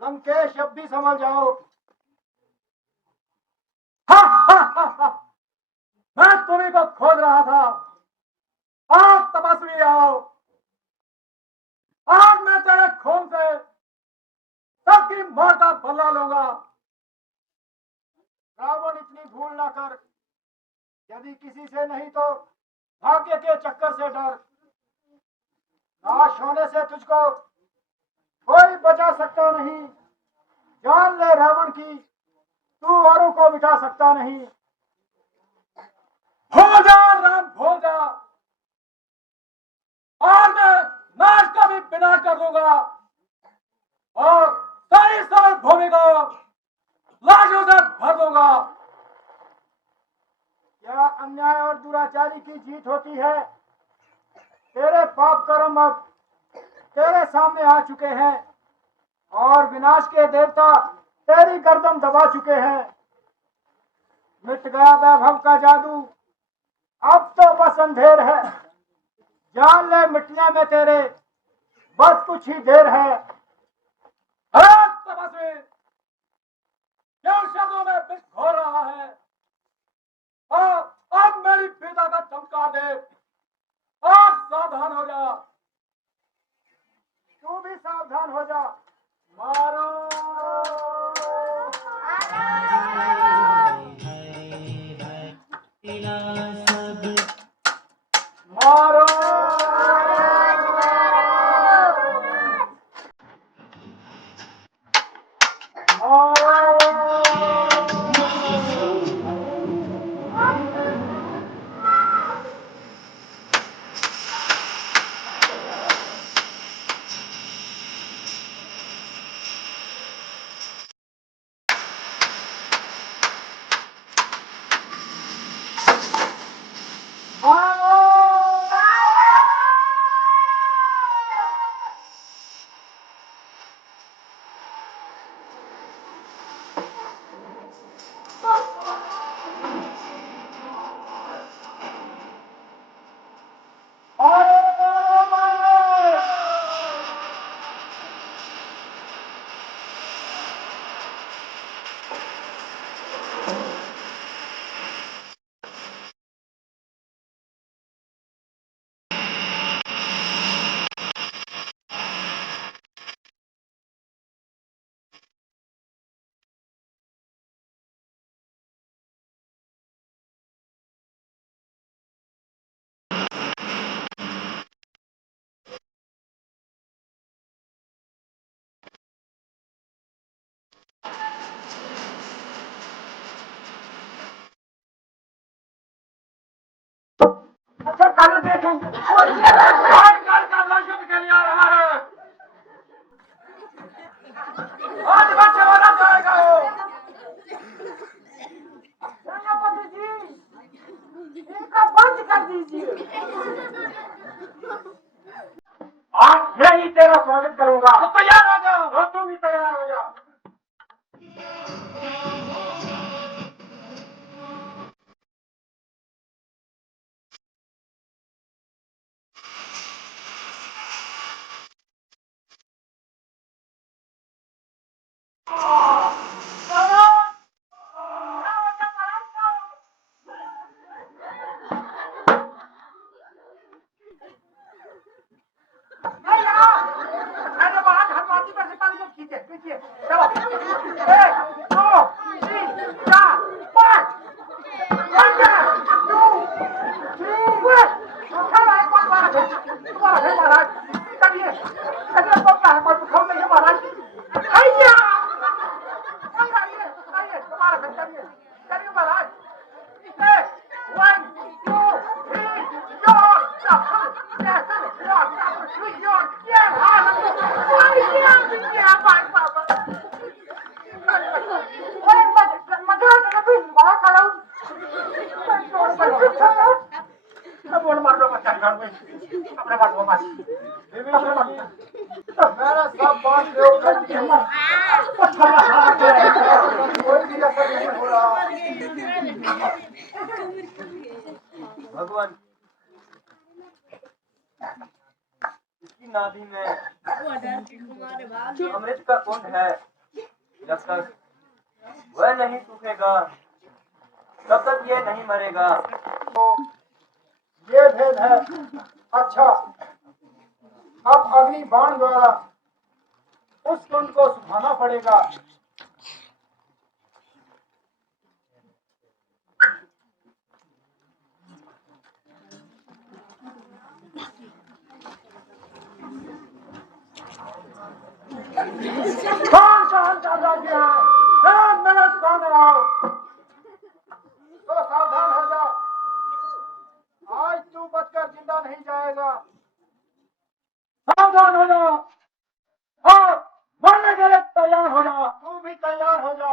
लंकेश अब भी समझ जाओ। मैं तुम्ही को खोज रहा था। आप तपस्वी आओ। आज मैं तेरे खून से सबकी मौत का बदला लूंगा। रावण इतनी भूल ना कर। यदि किसी से नहीं तो भाग्य के चक्कर से डर। नाश होने से तुझको कोई बचा सकता नहीं। जान ले रावण की, तू औरों को मिटा सकता नहीं। हो जा राम, हो जा। और मैं नाश का भी विनाश कर दूंगा और सारी सारी भूमि को लाशों से भर दूंगा। क्या अन्याय और दुराचारी की जीत होती है? तेरे पाप कर्म अब तेरे सामने आ चुके हैं और विनाश के देवता तेरी गर्दन दबा चुके हैं। मिट गया वैभव का जादू, अब तो बस अंधेर है। जान ले मिटने में तेरे बस कुछ ही देर है। अरे तपस्वी, क्यों शब्दों में विष घोल रहा है? और अब मेरी पिता का चमत्कार देख और सावधान हो जा। तू भी सावधान हो जा। मारो मारो अच्छा कल देखेंगे। कल का लक्ष्य के लिए आ रहा है। आज बच्चे वाला जाएगा वो। सेनापति जी, इनका बंद कर दीजिए। आज यही तेरा स्वागत करूंगा। तो तैयार हो जाओ। और तू भी तैयार हो जा। नहीं यार, अरे वहां धनवाती पर से पानी को खींचे, खींचिए। चलो, 1 2 3 4 5 1 2 3 चलो एक बार दोबारा फिर महाराज करिए करिए तो क्या है पर उठाओ नहीं महाराज। आइए आइए आइए दोबारा फिर करिए करिए महाराज। 1 2 3 मेरा सब बात कोई भी असर नहीं हो रहा। भगवान, इसकी नाभि में अमृत का कुंड है। जब तक वह नहीं सूखेगा तब तक ये नहीं मरेगा। तो ये भेद है। अच्छा, अब अग्नि बाण द्वारा उस कुंड को सुखाना पड़ेगा। कौन कौन दादा जी है? मेरे सामने आओ। तो सावधान हो जा, आज तू बचकर जिंदा नहीं जाएगा। सावधान हो जाओ और मरने के लिए तैयार हो जाओ। तू भी तैयार हो जा।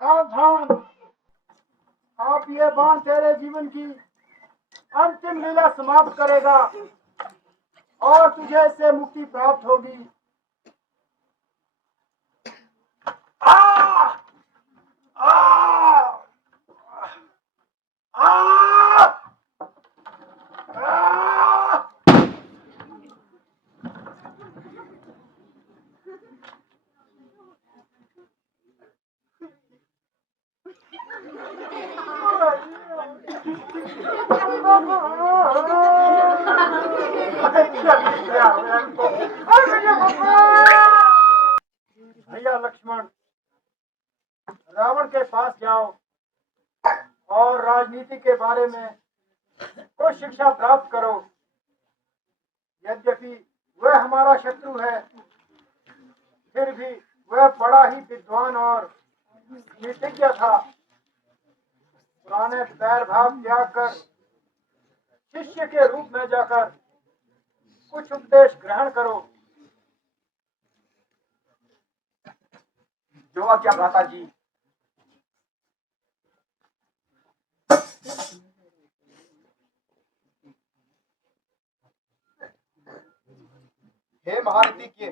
सावधान, अब ये बाण तेरे जीवन की अंतिम लीला समाप्त करेगा और तुझे इससे मुक्ति प्राप्त होगी। आ! आ! आ! आ! भैया लक्ष्मण, रावण के पास जाओ और राजनीति के बारे में कुछ शिक्षा प्राप्त करो। यद्यपि वह हमारा शत्रु है, फिर भी वह बड़ा ही विद्वान और नीतिज्ञ था। पुराने बैर भाव त्याग कर शिष्य के रूप में जाकर कुछ उपदेश ग्रहण करो। जो आज्ञा भ्राता जी। हे महारथी,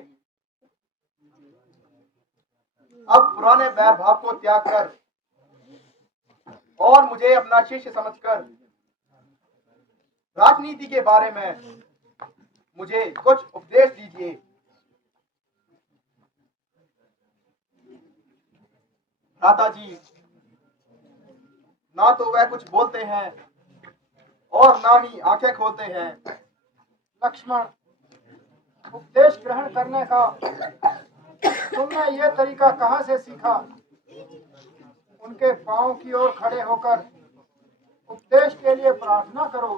अब पुराने बैर भाव को त्याग कर और मुझे अपना शिष्य समझकर राजनीति के बारे में मुझे कुछ उपदेश दीजिए। भ्राता जी, ना तो वह कुछ बोलते हैं और ना ही आंखें खोलते हैं। लक्ष्मण, उपदेश ग्रहण करने का तुमने ये तरीका कहाँ से सीखा? उनके पांव की ओर खड़े होकर उपदेश के लिए प्रार्थना करो।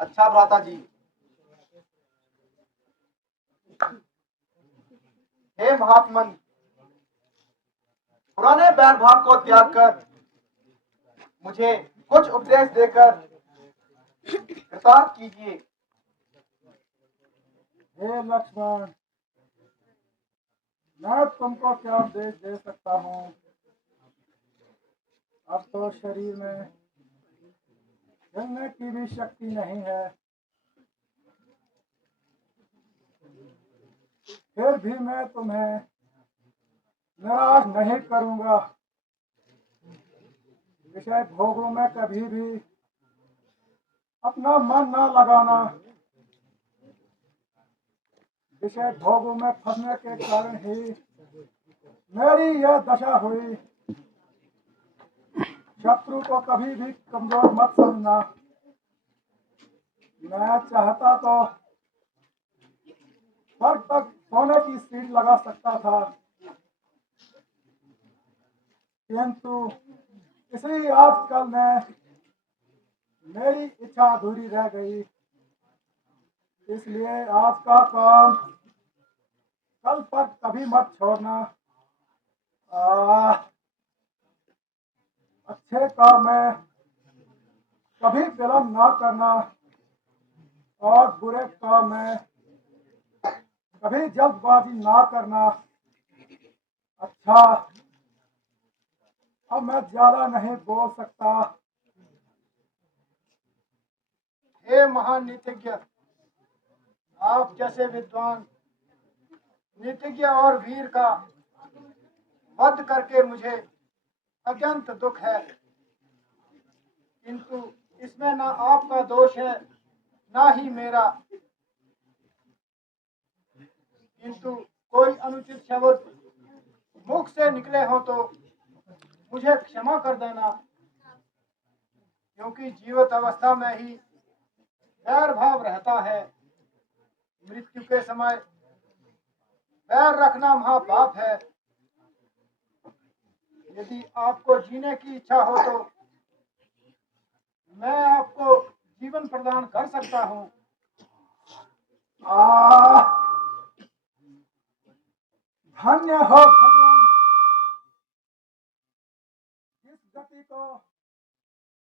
अच्छा भ्राता जी। हे महात्मन, पुराने बैर भाव को त्याग कर मुझे कुछ उपदेश देकर कृतार्थ कीजिए। हे लक्ष्मण, मैं तुमको क्या उपदेश दे सकता हूँ? अब तो शरीर में हिलने की भी शक्ति नहीं है, फिर भी मैं तुम्हें निराश नहीं करूंगा। विषय भोगों में कभी भी अपना मन न लगाना। विषय भोगों में फंसने के कारण ही मेरी यह दशा हुई। शत्रु को कभी भी कमजोर मत समझना। मैं चाहता तो स्वर्ग तक सोने की सीढ़ी लगा सकता था, किंतु इसी आजकल में मेरी इच्छा अधूरी रह गई। इसलिए आज का काम कल पर कभी मत छोड़ना। अच्छे काम में कभी विलम्ब ना करना और बुरे काम में कभी जल्दबाजी ना करना। अच्छा, अब मैं ज्यादा नहीं बोल सकता। हे महान नीतिज्ञ, आप जैसे विद्वान नीतिज्ञ और वीर का वध करके मुझे अत्यंत दुख है, किंतु इसमें ना आपका दोष है ना ही मेरा। किंतु कोई अनुचित शब्द मुख से निकले हो तो मुझे क्षमा कर देना, क्योंकि जीवित अवस्था में ही बैर भाव रहता है। मृत्यु के समय बैर रखना महापाप है। यदि आपको जीने की इच्छा हो तो मैं आपको जीवन प्रदान कर सकता हूँ। धन्य हो भगवान, जिस गति को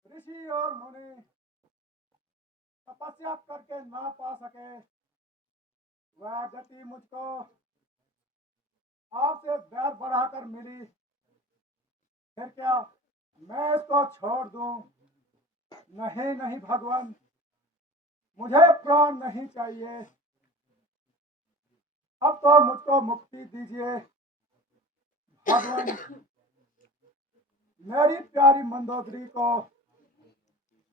ऋषि और मुनि तपस्या करके ना पा सके, वह गति मुझको आपसे बैर बढ़ाकर मिली। फिर क्या मैं इसको छोड़ दूं? नहीं नहीं भगवान, मुझे प्राण नहीं चाहिए। अब तो मुझको मुक्ति दीजिए भगवान। मेरी प्यारी मंदोदरी को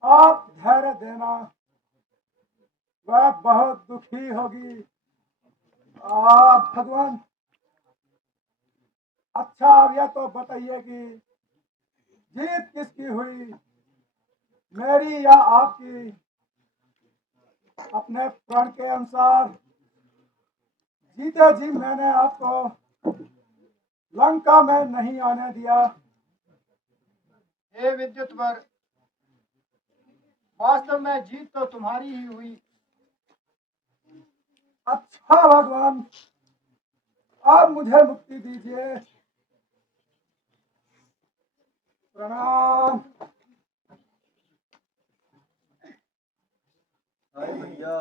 आप धैर्य देना, वह बहुत दुखी होगी। भगवान, अच्छा अब यह तो बताइए कि जीत किसकी हुई, मेरी या आपकी? अपने प्रण के अनुसार जीते जी मैंने आपको लंका में नहीं आने दिया। हे विद्युतवर, वास्तव में जीत तो तुम्हारी ही हुई। अच्छा भगवान, आप मुझे मुक्ति दीजिए। प्रणाम। अरे भैया,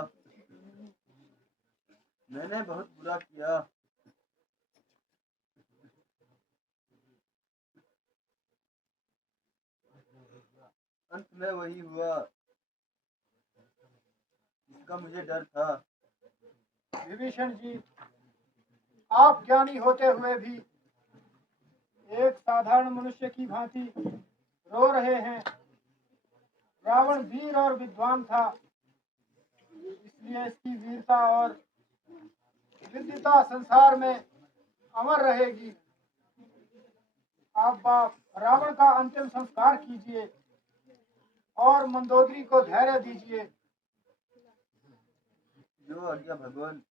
मैंने बहुत बुरा किया। अंत में वही हुआ जिसका मुझे डर था। विभीषण जी, आप ज्ञानी होते हुए भी एक साधारण मनुष्य की भांति रो रहे हैं। रावण वीर और विद्वान था, इसलिए इसकी वीरता और विद्वता संसार में अमर रहेगी। आप बाप रावण का अंतिम संस्कार कीजिए और मंदोदरी को धैर्य दीजिए। जो आज्ञा भगवान।